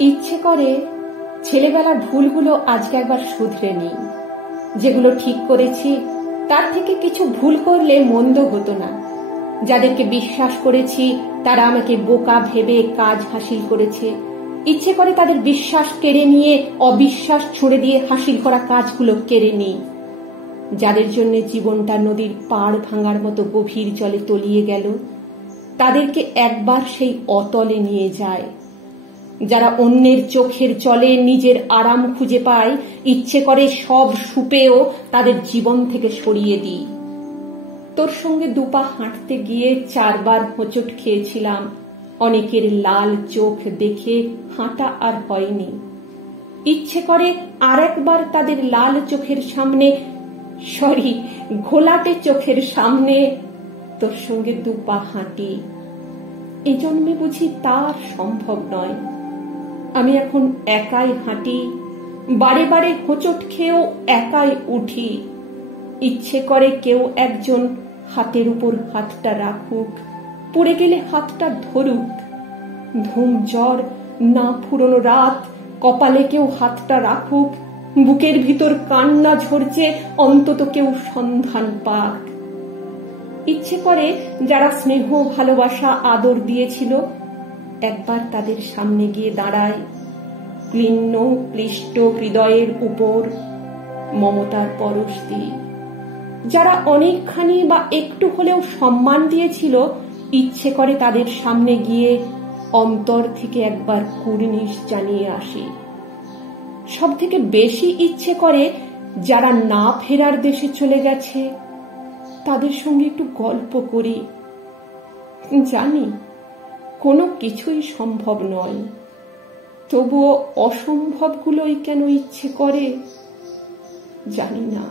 ইচ্ছে করে ছেলেবেলার ভুলগুলো আজকে একবার শুধরে নিই। যেগুলো ঠিক করেছি তার থেকে কিছু ভুল করলে মন্দ হতো না। যাদেরকে বিশ্বাস করেছি তারা আমাকে বোকা ভেবে কাজ হাসিল করেছে। ইচ্ছে করে তাদের বিশ্বাস কেড়ে নিয়ে অবিশ্বাস ছুড়ে দিয়ে হাসিল করা কাজগুলো কেড়ে নিই। যাদের জন্য জীবনটা নদীর পাড় ভাঙার মতো গভীর জলে তলিয়ে গেল, তাদেরকে একবার সেই অতলে নিয়ে যায়। যারা অন্যের চোখের জলে নিজের আরাম খুঁজে পায়, ইচ্ছে করে সব সুপেও তাদের জীবন থেকে সরিয়ে দিই। তোর সঙ্গে দুপা হাঁটতে গিয়ে 4 বার হোঁচট খেয়েছিলাম। অনেকের লাল চোখ দেখে হাঁটা আর হয়নি। ইচ্ছে করে আর একবার তাদের লাল চোখের সামনে, ঘোলাটে চোখের সামনে তোর সঙ্গে দুপা হাঁটি। এই জন্মে বুঝি তার সম্ভব নয়। আমি এখন একাই হাঁটি, বারে বারে হোঁচট খেয়েও একাই উঠি। ইচ্ছে করে কেউ একজন হাতের উপর হাতটা রাখুক, পড়ে গেলে হাতটা ধরুক। ধুম জ্বর, না ফুরোনো রাত, কপালে কেউ হাতটা রাখুক। বুকের ভিতর কান্না ঝরছে, অন্তত কেউ সন্ধান পাক। ইচ্ছে করে যারা স্নেহ, ভালোবাসা, আদর দিয়েছিল একবার তাদের সামনে গিয়ে দাঁড়ায়, ক্লিন্ন ক্লিষ্ট হৃদয়ের উপর মমতার পরশ দিই। যারা অনেকখানি বা একটু হলেও সম্মান দিয়েছিল, ইচ্ছে করে তাদের সামনে গিয়ে অন্তর থেকে একবার কুর্নিশ জানিয়ে আসি। সব থেকে বেশি ইচ্ছে করে যারা না ফেরার দেশে চলে গেছে তাদের সঙ্গে একটু গল্প করি। জানি কোনো কিছুই সম্ভব নয়, তবুও অসম্ভবগুলোই কেন ইচ্ছে করে জানি না।